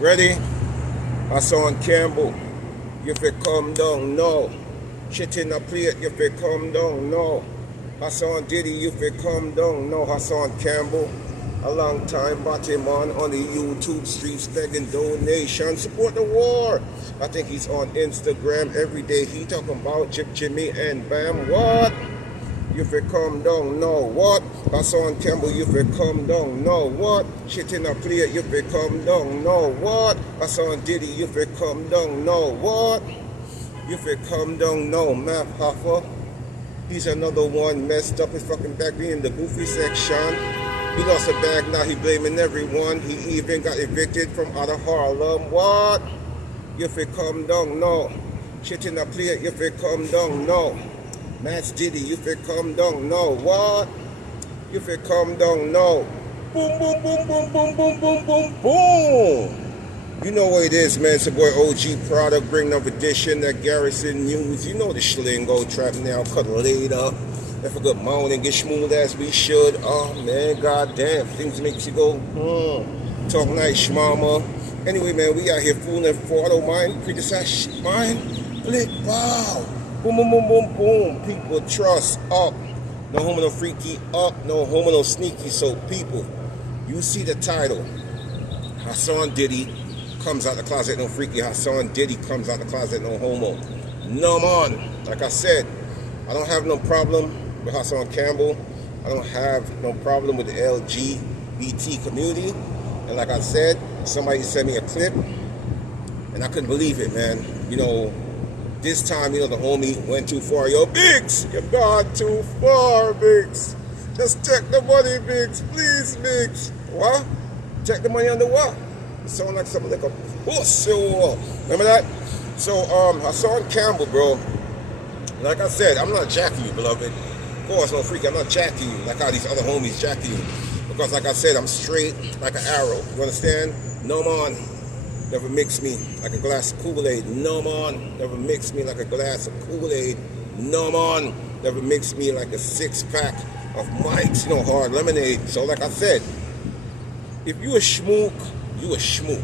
Ready? Hassan Campbell, you fi come down now. Shit in a plate, you fi come down now. Hassan Diddy, you fi come down now. Hassan Campbell, a long time batty man on the YouTube streets begging donations. Support the war. I think he's on Instagram every day. He talking about Chip Jimmy and Bam. What? You fi come down now. What? Hassan Campbell, you fi come down now. What? Shit in a plate, you fi come down now. What? Hassan Diddy, you fi come down now. What? You fi come down now. Matt Hoffa, he's another one messed up his fucking back being the goofy section. He lost a bag, now he blaming everyone. He even got evicted from out of Harlem. What? You fi come down now. Shit in a plate, you fi come down now. Matt Diddy, you fi come down now. What? You fi come down now. Boom, boom, boom, boom, boom, boom, boom, boom, boom. You know what it is, man. It's your boy OG Product, bring another edition, that Garrison News. You know the schlingo trap now, cut later. If a good morning, get smooth as we should. Oh man, goddamn, things makes you go, talk nice, shmama. Anyway, man, we out here fooling for auto mind, criticize mind, click, wow. Boom, boom, boom, boom, boom. People trust up. No homo, no freaky up. No homo, no sneaky. So people, you see the title. Hassan Diddy comes out the closet, no freaky. Hassan Diddy comes out the closet, no homo. No man. Like I said, I don't have no problem with Hassan Campbell. I don't have no problem with the LGBT community. And like I said, somebody sent me a clip and I couldn't believe it, man. You know, this time, you know, the homie went too far. Yo, Biggs, you've gone too far, Biggs. Just check the money, Biggs. Please, Biggs. What? Check the money on the what? It sounds like something like a pussy. Remember that? So, Hassan Campbell, bro. Like I said, I'm not jacking you, beloved. Of course, no freak, I'm not jacking you like how these other homies jacking you. Because like I said, I'm straight like an arrow. You understand? No man. Never mix me like a glass of Kool-Aid. No man. Never mix me like a glass of Kool-Aid. No man. Never mix me like a six-pack of Mike's, you know, hard lemonade. So like I said, if you a schmook, you a schmook.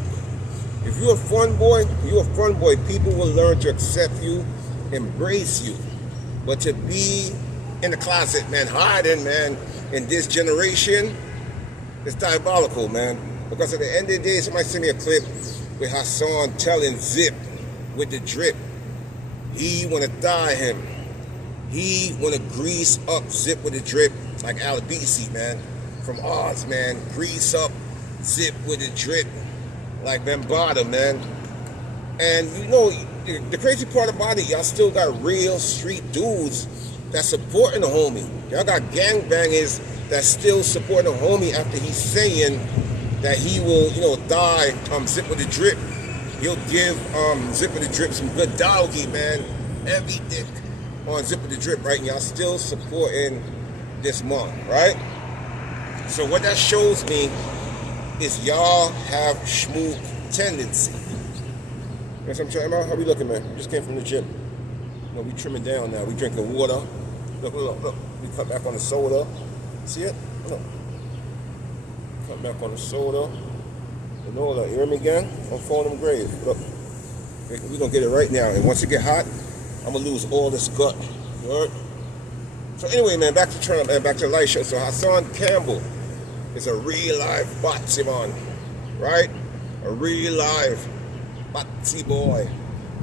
If you a fun boy, you a fun boy. People will learn to accept you, embrace you. But to be in the closet, man, hiding, man, in this generation, it's diabolical, man. Because at the end of the day, somebody sent me a clip with Hassan telling Zip with the drip, he wanna dye him. He wanna grease up Zip with the drip like Alabisi, man. From Oz, man. Grease up Zip with the drip like Bambada, man. And you know, the crazy part about it, y'all still got real street dudes that's supporting the homie. Y'all got gangbangers that's still supporting the homie after he's saying that he will, you know, die Zip with the drip. He'll give Zip with the drip some good doggy, man. Heavy dick on Zip with the drip, right? And y'all still supporting this month, right? So what that shows me is y'all have schmook tendency. You know what I'm talking about? How we looking, man? We just came from the gym. You know, we trimming down now. We drinking water. Look, look, look. We cut back on the soda. See it? Look. Cut back on the soda. And all that. You hear me again? I'm falling them grave. Look. We're going to get it right now. And once it get hot, I'm going to lose all this gut. You heard? So anyway, man, back to Trump and back to the light show. So Hassan Campbell is a real life botsy man. Right? A real life botsy boy.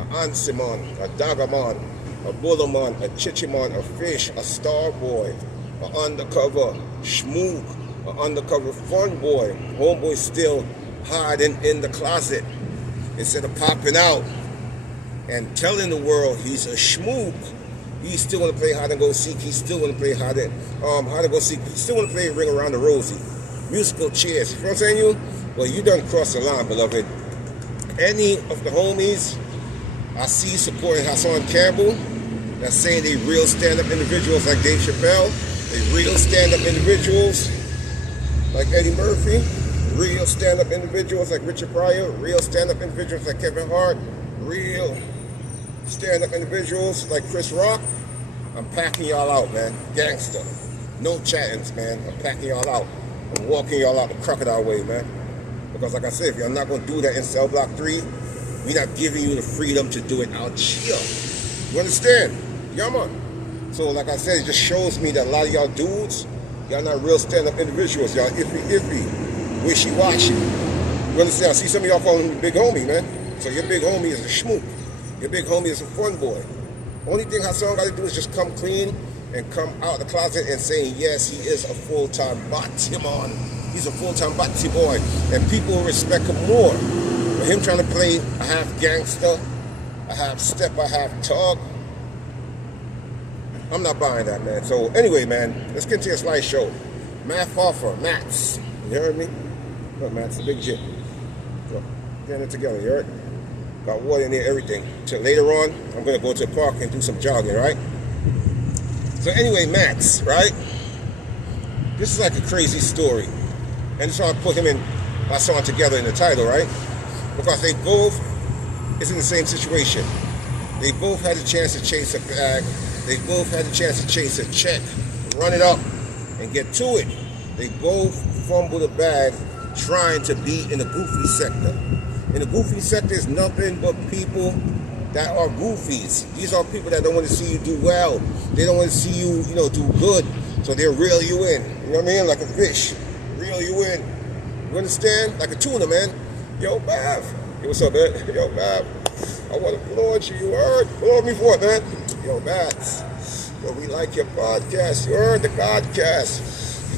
A ansy man. A dagger man. A buller man. A chichi man. A fish. A star boy. A undercover schmook. An undercover fun boy. Homeboy still hiding in the closet instead of popping out and telling the world he's a schmook. He still want to play hide and go seek. He still want to play hide and go seek. He still want to play ring around the rosy. Musical chairs. You know what I'm saying, you? Well, you done crossed the line, beloved. Any of the homies I see supporting Hassan Campbell that's saying they real stand-up individuals like Dave Chappelle, they real stand-up individuals like Eddie Murphy, real stand-up individuals like Richard Pryor, real stand-up individuals like Kevin Hart, real stand-up individuals like Chris Rock. I'm packing y'all out, man. Gangster. No chattings, man. I'm packing y'all out. I'm walking y'all out the Crocodile way, man. Because like I said, if you're not going to do that in cell block 3, we're not giving you the freedom to do it out here. You understand? Yeah, man. So like I said, it just shows me that a lot of y'all dudes, y'all not real stand-up individuals. Y'all iffy, wishy-washy. You understand? I see some of y'all calling me big homie, man. So your big homie is a schmook. Your big homie is a fun boy. Only thing Hassan got to do is just come clean and come out the closet and saying, yes, he is a full-time Batman. He's a full-time Batty boy. And people respect him more. But him trying to play a half gangster, a half step, a half tug, I'm not buying that, man. So anyway, man, let's get to your slideshow. Hoffa, Mats. You heard me? Look, Mats, a big jit. So, getting it together, you heard? Got water in there, everything. So later on, I'm going to go to the park and do some jogging, right? So anyway, Mats, right? This is like a crazy story. And so I put him and Hassan together in the title, right? Because they both is in the same situation. They both had a chance to chase a bag. They both had a chance to chase a check, run it up, and get to it. They both fumbled the bag trying to be in the goofy sector. And the goofy sector is nothing but people that are goofies. These are people that don't want to see you do well. They don't want to see you, do good. So they'll reel you in. You know what I mean? Like a fish. Reel you in. You understand? Like a tuna, man. Yo, Bav. Hey, what's up, man? Yo, Bav. I want to applaud you. You heard? Applaud me for what, man? Yo, Bats. Yo, we like your podcast. You heard the podcast.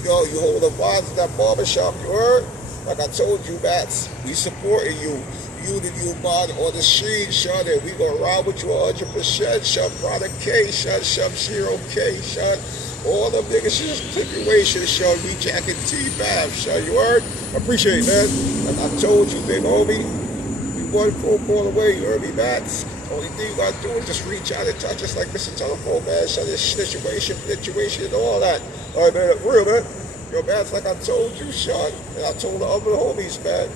You hold the vibes at that barbershop. You heard? Like I told you, Bats, we supporting you. You the new body or the street, shut it. We gonna ride with you 100%. Shut product K, shut Subzero K, shut all the biggest situations, shut we jacket T-Bav, shut you heard? I appreciate it, man. Like I told you, big homie, we one phone call away, you heard me, Bats. Only thing you gotta do is just reach out and touch us like Mr. Telephone, man. Shut this situation, and all that. All right, man, for real, man. Yo, Bats, like I told you, Sean, and I told the other homies, man,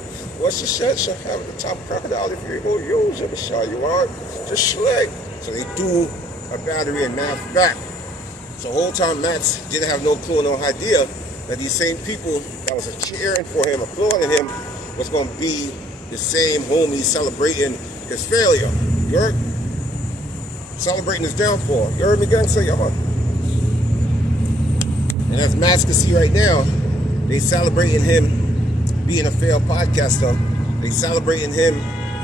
what's the sense of having the top Crocodile if you ain't gonna use him, Sean? You are just slick. So they do a battery and math back. So the whole time, Mats didn't have no clue, no idea that these same people that was cheering for him, applauding him, was gonna be the same homies celebrating his failure. You heard? Celebrating his downfall. You heard me, gang? Say, y'all. And as Mats can see right now, they celebrating him being a failed podcaster. They celebrating him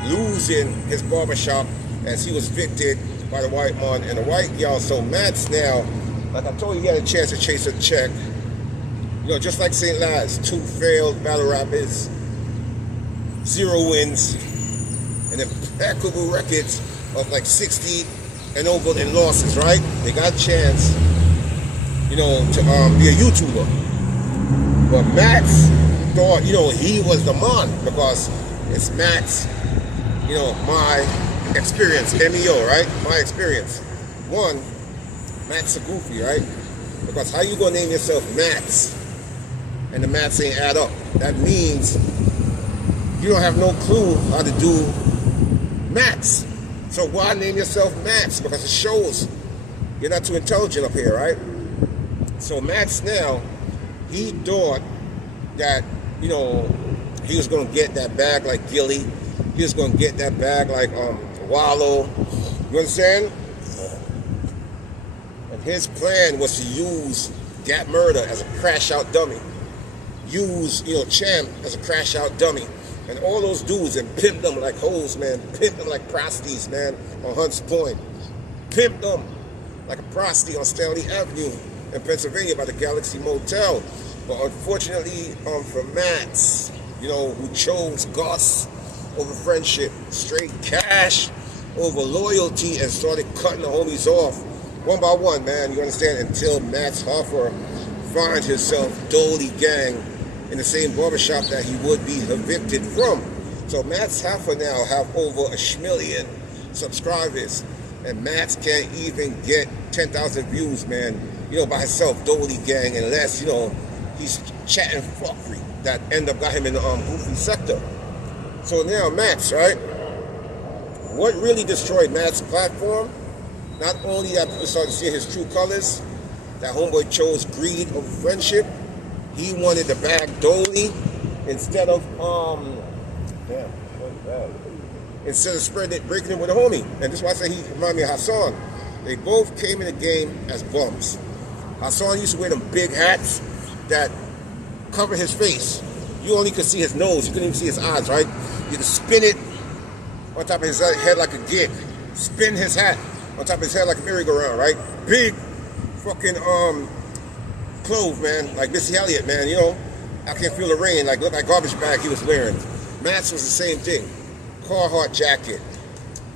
losing his barbershop as he was evicted by the white man and the white y'all. So Mats now, like I told you, he had a chance to chase a check. Just like St. Laz, 2 failed battle rappers, 0 wins, and impeccable records of like 60 and over in losses, right? They got a chance, to be a YouTuber. But Mats thought, he was the man because it's Mats, my experience, MEO, right? My experience. One, Mats a goofy, right? Because how you gonna name yourself Mats and the Mats ain't add up? That means you don't have no clue how to do Mats. So why name yourself Mats? Because it shows you're not too intelligent up here, right? So Mats now, he thought that, he was going to get that bag like Gilly. He was going to get that bag like Wallow. You understand? And his plan was to use Gat Murder as a crash out dummy. Use, Champ as a crash out dummy. And all those dudes and pimp them like hoes, man. Pimp them like prosties, man, on Hunts Point. Pimp them like a prosty on Stanley Avenue in Pennsylvania by the Galaxy Motel. But unfortunately, for Mats, who chose Gus over friendship, straight cash over loyalty, and started cutting the homies off one by one, man. You understand? Until Mats Hoffa finds himself Dolly gang in the same barbershop that he would be evicted from. So Mats Hoffa now have over 1 million subscribers, and Mats can't even get 10,000 views, man, by himself, Dolly gang, unless, he's chatting fuckery that end up got him in the goofy sector. So now Mats, right? What really destroyed Mats' platform? Not only that people started seeing his true colors, that homeboy chose greed over friendship. He wanted to bag Dolly instead of damn, instead of spreading it, breaking it with a homie. And this is why I say he reminded me of Hassan. They both came in the game as bums. Hassan used to wear them big hats that cover his face. You only could see his nose. You couldn't even see his eyes, right? You could spin it on top of his head like a gig. Spin his hat on top of his head like a merry-go-round, right? Big fucking clothes, man. Like Missy Elliott, man, you know. I Can't Feel the Rain, like look like garbage bag he was wearing. Matt's was the same thing. Carhartt jacket.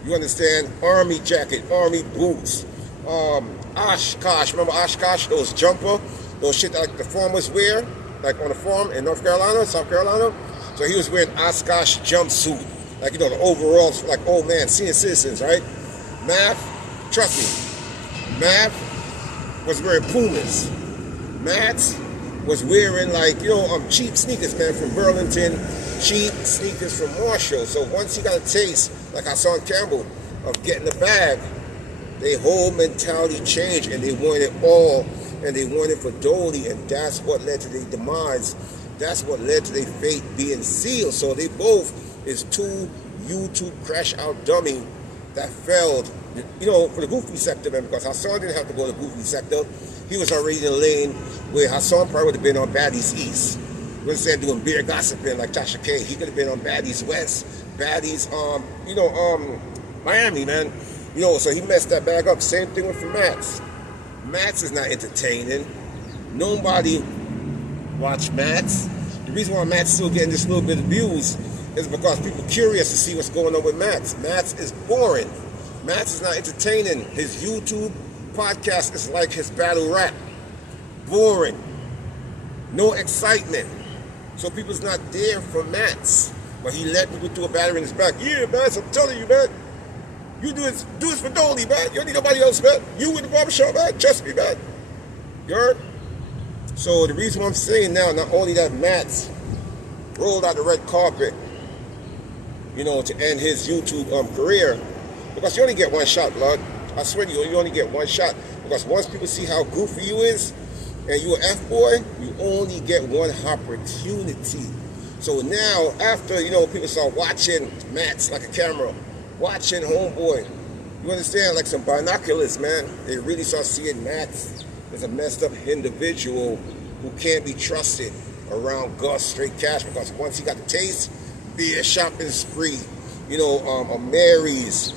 You understand? Army jacket, army boots. Oshkosh, remember Oshkosh? Those jumper, those shit that like the farmers wear, like on the farm in North Carolina, South Carolina. So he was wearing Oshkosh jumpsuit, like, you know, the overalls for like old man, senior citizens, right? Matt, trust me, Matt was wearing Pumas. Matt was wearing like, you know, cheap sneakers, man, from Burlington, cheap sneakers from Marshall. So once he got a taste, like Hassan Campbell, of getting the bag, their whole mentality changed and they wanted it all, and they wanted for Dolly, and that's what led to their demise. That's what led to their fate being sealed. So they both is two YouTube crash out dummy that failed, you know, for the goofy sector, man, because Hassan didn't have to go to the goofy sector. He was already in the lane where Hassan probably would have been on Baddies East. We said doing beer gossiping like Tasha K. He could have been on Baddies West, Baddies, you know, Miami, man. You know, so he messed that bag up. Same thing with Matt's. Matt's is not entertaining. Nobody watch Matt's. The reason why Matt's still getting this little bit of views is because people are curious to see what's going on with Matt's. Matt's is boring. Matt's is not entertaining. His YouTube podcast is like his battle rap. Boring. No excitement. So people's not there for Matt's. But he let people do a battery in his back. Yeah, Matt's, I'm telling you, man. You do this for Dolly, man. You don't need nobody else, man. You in the barbershop, man. Trust me, man. You heard? So the reason why I'm saying now, not only that Matt's rolled out the red carpet, you know, to end his YouTube career, because you only get one shot, blood. I swear to you, you only get one shot. Because once people see how goofy you is, and you an F-boy, you only get one opportunity. So now, after, you know, people start watching Matt's like a camera, watching Homeboy, you understand, like some binoculars, man, they really start seeing Matt's as a messed up individual who can't be trusted around Gus straight cash, because once he got the taste, beer shopping spree, you know, Mary's,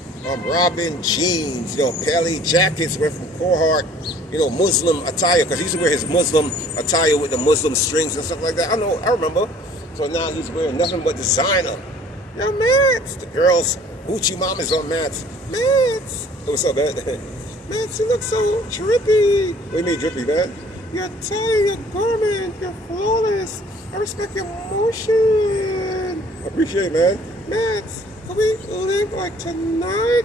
Robin jeans, you know, Pelly jackets went from Carhartt, you know, Muslim attire, because he used to wear his Muslim attire with the Muslim strings and stuff like that. I remember. So now he's wearing nothing but designer. Yo, Matt's, the girls, Hoochie Mama's on Matt's. Matt's, what's up, man? Matt's, you look so drippy. What do you mean drippy, man? Your tie, your garment, you're flawless. I respect your motion. I appreciate it, man. Matt's, can we link like tonight?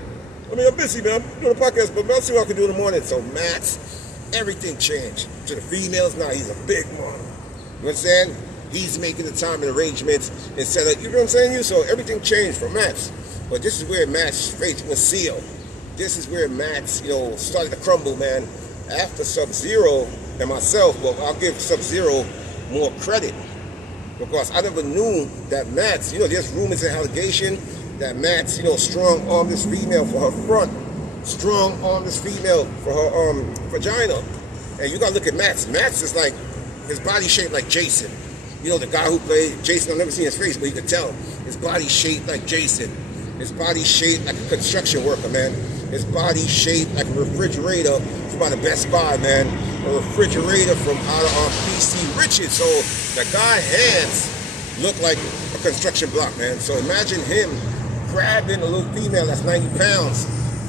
I mean, I'm busy, man. I'm doing a podcast, but I'll see what I can do in the morning. So Matt's, everything changed. To the females, now he's a big one. You know what I'm saying? He's making the time and arrangements instead of, you know what I'm saying? So everything changed for Matt's. But this is where Matt's fate was sealed. This is where Matt's, you know, started to crumble, man. After Subzero and myself, well, I'll give Subzero more credit, because I never knew that Matt's, you know, there's rumors and allegation that Matt's, you know, strong-armed this female for her front, strong-armed this female for her vagina. And you gotta look at Matt's. Matt's is like, his body shaped like Jason. You know, the guy who played Jason, I've never seen his face, but you could tell. His body shaped like Jason. His body shaped like a construction worker, man. His body shaped like a refrigerator from out of Best Buy, man. A refrigerator from out of PC Richards. So the guy's hands look like a construction block, man. So imagine him grabbing a little female that's 90 pounds.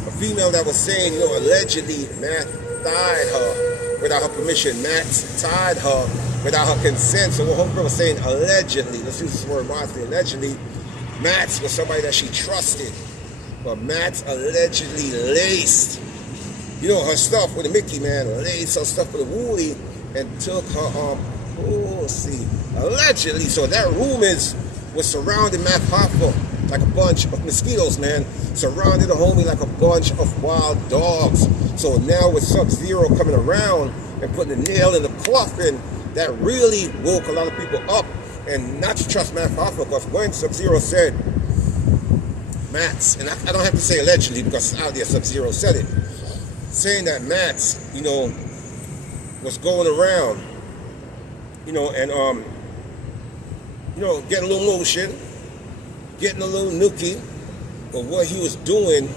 A female that was saying, you know, allegedly Matt tied her without her permission. Matt tied her without her consent. So what homegirl was saying, allegedly, let's use this word wisely, allegedly, Matt's was somebody that she trusted. But Matt's allegedly laced, you know, her stuff with the Mickey, man, laced her stuff with the Woolly and took her, allegedly. So that room was surrounding Matt Hoffa like a bunch of mosquitoes, man. Surrounded the homie like a bunch of wild dogs. So now with Subzero coming around and putting a nail in the coffin, that really woke a lot of people up and not to trust Matt Hoffa, because when Subzero said Matt's, and I don't have to say allegedly because it's out there, Subzero said it, saying that Matt's, was going around, and getting a little motion, getting a little nookie, but what he was doing,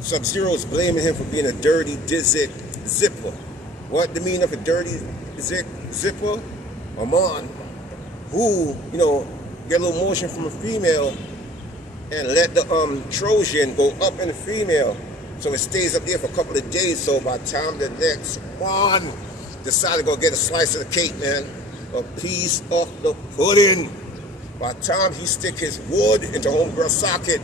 Subzero is blaming him for being a dirty zipper. What the meaning of a dirty zipper? A man who, get a little motion from a female and let the Trojan go up in the female, so it stays up there for a couple of days. So by the time the next one decide to go get a slice of the cake, man, a piece of the pudding, by the time he stick his wood into homegirl's socket,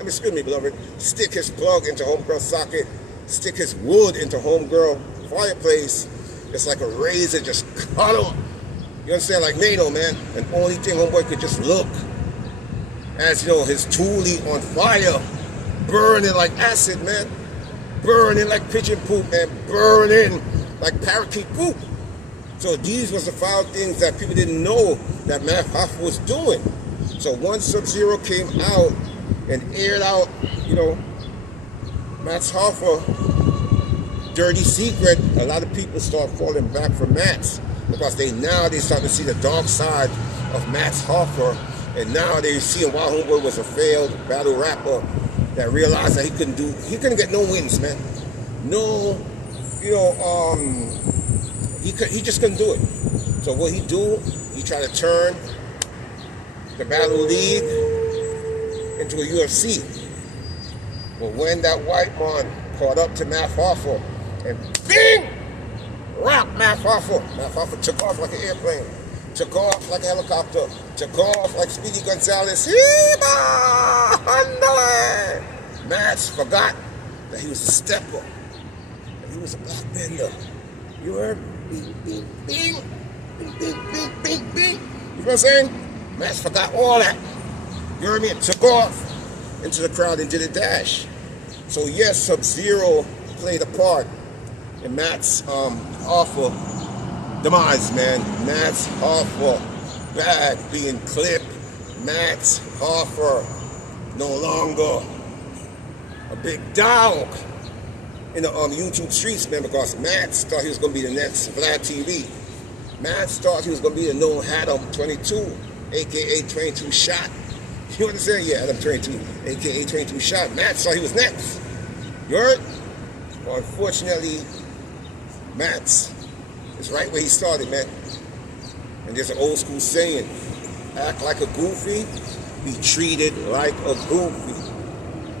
excuse me, beloved, stick his plug into homegirl's socket, stick his wood into homegirl fireplace, it's like a razor just cut off. You understand? Like NATO, man. And only thing homeboy could just look as, his toolie on fire, burning like acid, man. Burning like pigeon poop, man. Burning like parakeet poop. So these was the foul things that people didn't know that Matt Hoffa was doing. So once Subzero came out and aired out, Matt Hoffa dirty secret, a lot of people start falling back for Matt's, because they start to see the dark side of Matt Hoffa, and now they seeing why homeboy was a failed battle rapper that realized that he couldn't get no wins, man. No, he just couldn't do it. So what he do, he tried to turn the battle league into a UFC. But when that white man caught up to Matt Hoffa and bing, rock Matt Hoffa. Matt Hoffa took off like an airplane, took off like a helicopter, took off like Speedy Gonzalez. Matt forgot that he was a stepper, that he was a black bender. You heard? Bing, bing, bing, bing, bing, bing, bing, bing. You know what I'm saying? Matt forgot all that. You heard me? And took off into the crowd and did a dash. So yes, Subzero played a part in Matt's Hoffa demise, man. Matt's Hoffa bag being clipped. Matt's Hoffa no longer a big dog in the YouTube streets, man, because Matt thought he was going to be the next Vlad TV. Matt thought he was going to be the known Adam 22, a.k.a. 22 shot. You understand? Yeah, Adam 22, a.k.a. 22 shot. Matt thought he was next. You heard? Well, unfortunately, Matt is right where he started, man. And there's an old school saying, act like a goofy, be treated like a goofy.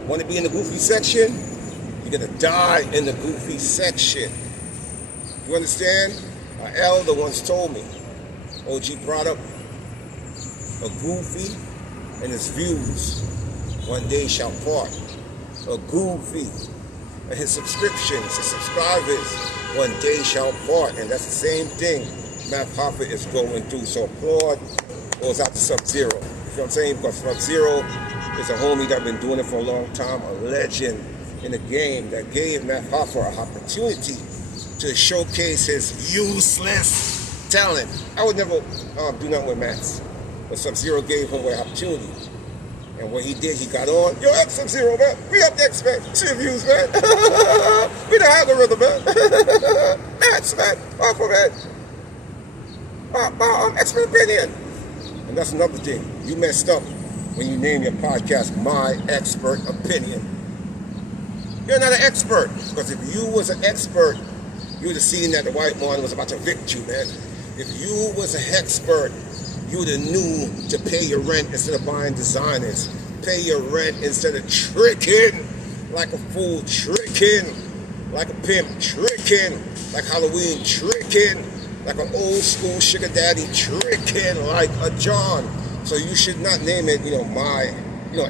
Want to be in the goofy section? You're going to die in the goofy section. You understand? An elder once told me, OG brought up, a goofy and his views one day shall part. A goofy and his subscriptions, his subscribers, one day shall part. And that's the same thing Matt Hoffa is going through. So applaud goes out to Subzero. You know what I'm saying? Because Subzero is a homie that's been doing it for a long time, a legend in the game that gave Matt Hoffa an opportunity to showcase his useless talent. I would never do nothing with Matt, but Subzero gave him an opportunity. And what he did, he got on. Yo, X Subzero, man. We up next, man. 2 views, man. We the algorithm, man. Matt's, man. Hoffa, man. My expert opinion. And that's another thing. You messed up when you name your podcast My Expert Opinion. You're not an expert. Because if you was an expert, you would have seen that the white man was about to evict you, man. If you was an expert, you would have knew to pay your rent instead of buying designers. Pay your rent instead of tricking like a fool, tricking like a pimp, tricking like Halloween, tricking like an old school sugar daddy, tricking like a John. So you should not name it, my,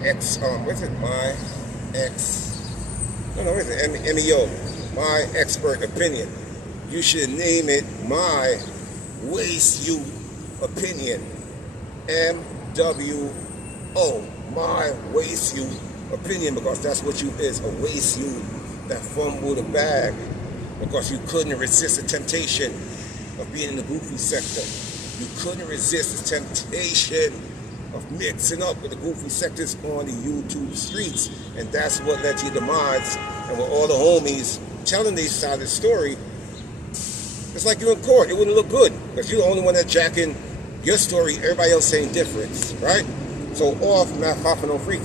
ex, what's it, my ex, where's it, MEO, my expert opinion. You should name it my waste you opinion, MWO, my waste you opinion, because that's what you is, a waste you that fumbled the bag because you couldn't resist the temptation of being in the goofy sector. You couldn't resist the temptation of mixing up with the goofy sectors on the YouTube streets. And that's what led to your demise. And with all the homies telling their side of the story, it's like you're in court. It wouldn't look good because you're the only one that's jacking your story, everybody else saying difference, right? So off, not Hoffa no freaky.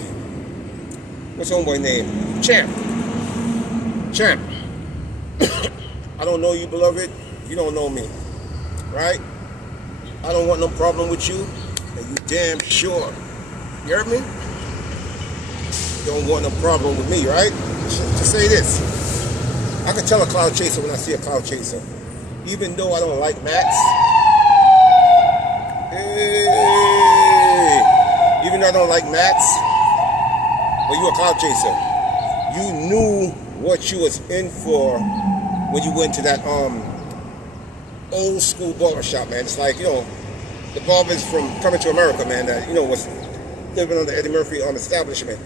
What's homeboy name? Champ. I don't know you, beloved. You don't know me, right? I don't want no problem with you, and you damn sure. You heard me? You don't want no problem with me, right? To say this, I can tell a cloud chaser when I see a cloud chaser. Even though I don't like Max, even though I don't like Max, but you a cloud chaser. You knew what you was in for when you went to that old school barbershop, man. It's like, you know, the barbers from Coming to America, man, that, you know, was living on the Eddie Murphy establishment.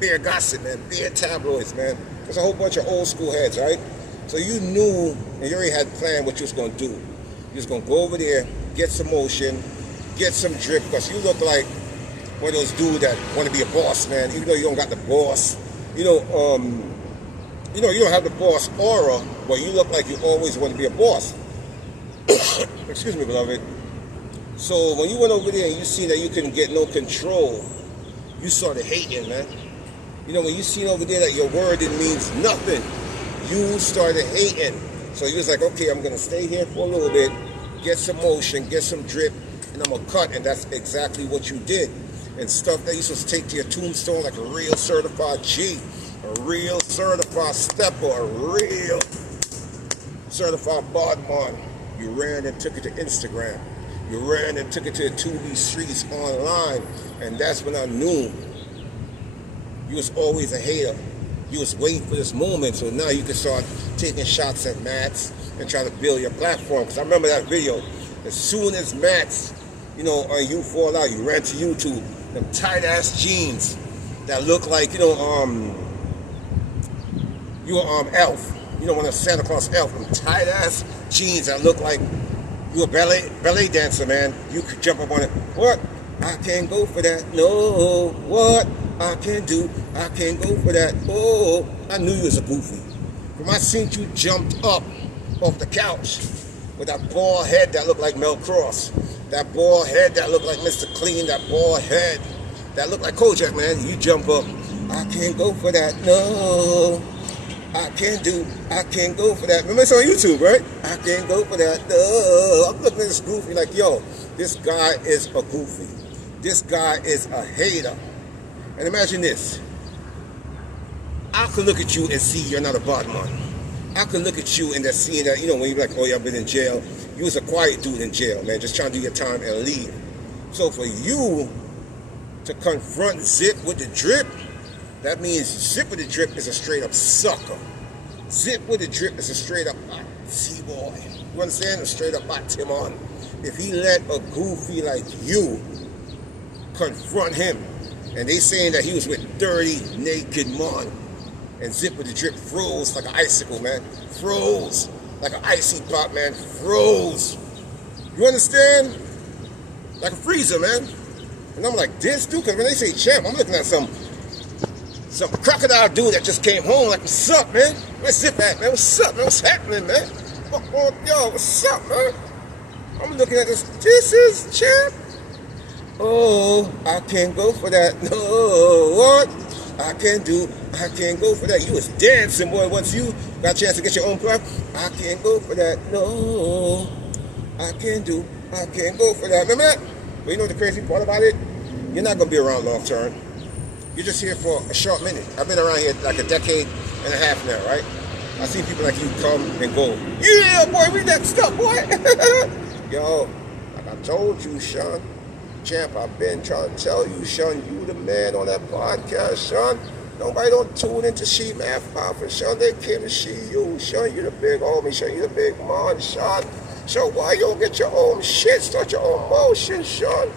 Beer gossip, man, beer tabloids, man. There's a whole bunch of old school heads, right? So you knew, and you already had planned what you was going to do. You was going to go over there, get some motion, get some drip, because you look like one of those dudes that want to be a boss, man, even though you don't got the boss. You don't have the boss aura, but you look like you always want to be a boss. Excuse me, beloved. So when you went over there and you see that you couldn't get no control, you started hating, man. You know, when you seen over there that your word didn't means nothing, you started hating. So you was like, okay, I'm going to stay here for a little bit, get some motion, get some drip, and I'm going to cut. And that's exactly what you did. And stuff that you supposed to take to your tombstone like a real certified G, a real certified stepper, a real certified bodman. You ran and took it to Instagram. You ran and took it to the 2B streets online. And that's when I knew you was always a hater. You was waiting for this moment, so now you can start taking shots at Mats and try to build your platform. Because I remember that video. As soon as Mats, you know, on you fall out, you ran to YouTube. Them tight-ass jeans that look like, you know, you're Elf. You know, when a Santa Claus elf. Them tight-ass jeans that look like you're a ballet dancer, man. You could jump up on it. What? I can't go for that. No. What? I can't do. I can't go for that. Oh, I knew you was a goofy. When I seen you jumped up off the couch with that bald head that looked like Mel Cross. That bald head that looked like Mr. Clean, that bald head that looked like Kojak, man. You jump up, I can't go for that, no. I can't go for that. Remember it's on YouTube, right? I can't go for that, no. I'm looking at this goofy like, yo, this guy is a goofy. This guy is a hater. And imagine this. I could look at you and see you're not a bodman. I could look at you and that scene that, you know, when you're like, oh, yeah, I've been in jail. You was a quiet dude in jail, man, just trying to do your time and leave. So for you to confront Zip with the drip, that means Zip with the drip is a straight up sucker. Zip with the drip is a straight up hot T-boy. You understand? A straight up hot Timon. If he let a goofy like you confront him, and they saying that he was with 30 naked men, and Zip with the drip froze like an icicle, man. Froze. Like an icy pop, man. Froze. You understand? Like a freezer, man. And I'm like, this dude, because when they say champ, I'm looking at some crocodile dude that just came home like, what's up, man? Where's Zip at, man? What's up, man? What's happening, man? Oh, yo, what's up, man? I'm looking at this. This is champ. Oh, I can't go for that. No, what? I can't go for that. You was dancing, boy, once you got a chance to get your own plot. I can't go for that. No, I can't go for that. Remember that? But you know the crazy part about it? You're not going to be around long term. You're just here for a short minute. I've been around here like a decade and a half now, right? I see people like you come and go. Yeah, boy, we next up, boy. Yo, like I told you, Sean. Champ, I've been trying to tell you, Sean, you the man on that podcast, Sean. Nobody don't tune into She Math Papa, Sean. They came to see you, Sean. You the big homie, Sean. You the big man, Sean. So why you don't get your own shit? Start your own motion, Sean.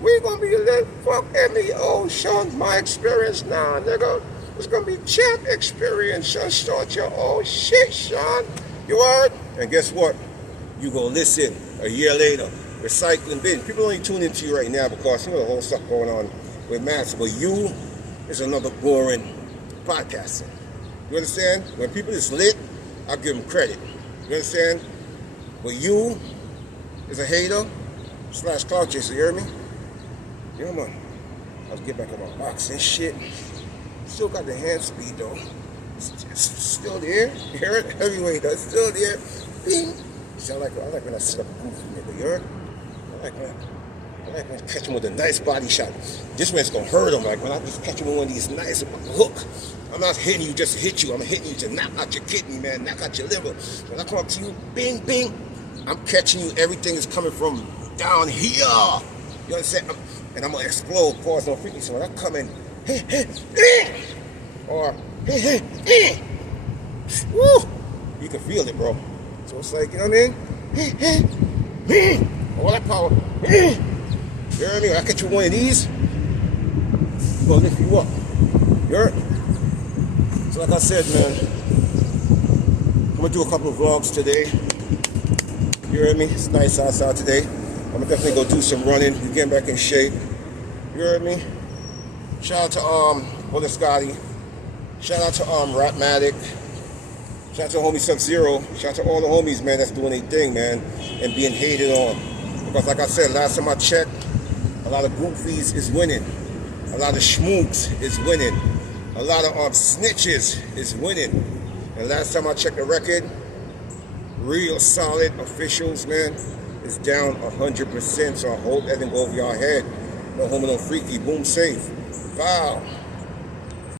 We gonna be let fuck MEO, Sean. My experience now, nigga. It's gonna be champ experience, Sean. Start your own shit, Sean. You heard? And guess what? You gonna listen a year later. recycling bin. People only tune into you right now because you know the whole stuff going on with Max. But you is another boring podcaster. You understand? When people is lit, I give them credit. You understand? But you is a hater / clout chaser. You hear me? Yeah, man. I'll get back in my box and shit. Still got the hand speed though. It's still there. You hear it? Heavyweight, that's still there. Bing. See, I like when I set up a goofy nigga. You heard? I like when I catch him with a nice body shot. This man's gonna hurt him. Like when I just catch him with one of these nice hook. I'm not hitting you just to hit you. I'm hitting you to knock out your kidney, man. Knock out your liver. When I come up to you, bing, bing. I'm catching you. Everything is coming from down here. You understand? And I'm gonna explode. Pause on freaky. So when I come in, or woo, you can feel it, bro. So it's like, you know what I mean? All that power. You know what I mean? When I catch you one of these, I'm gonna lift you up. You heard? So like I said, man, I'm gonna do a couple of vlogs today. You heard me? It's nice outside today. I'm gonna definitely go do some running, getting back in shape. You heard me? Shout out to Brother Scotty. Shout out to Rapmatic. Shout out to homie Subzero. Shout out to all the homies, man, that's doing their thing, man, and being hated on. Because like I said, last time I checked, a lot of goofies is winning. A lot of schmooks is winning. A lot of snitches is winning. And last time I checked the record, real solid officials, man, is down 100%. So I hope that didn't go over y'all head. No homo, no freaky. Boom safe. Wow.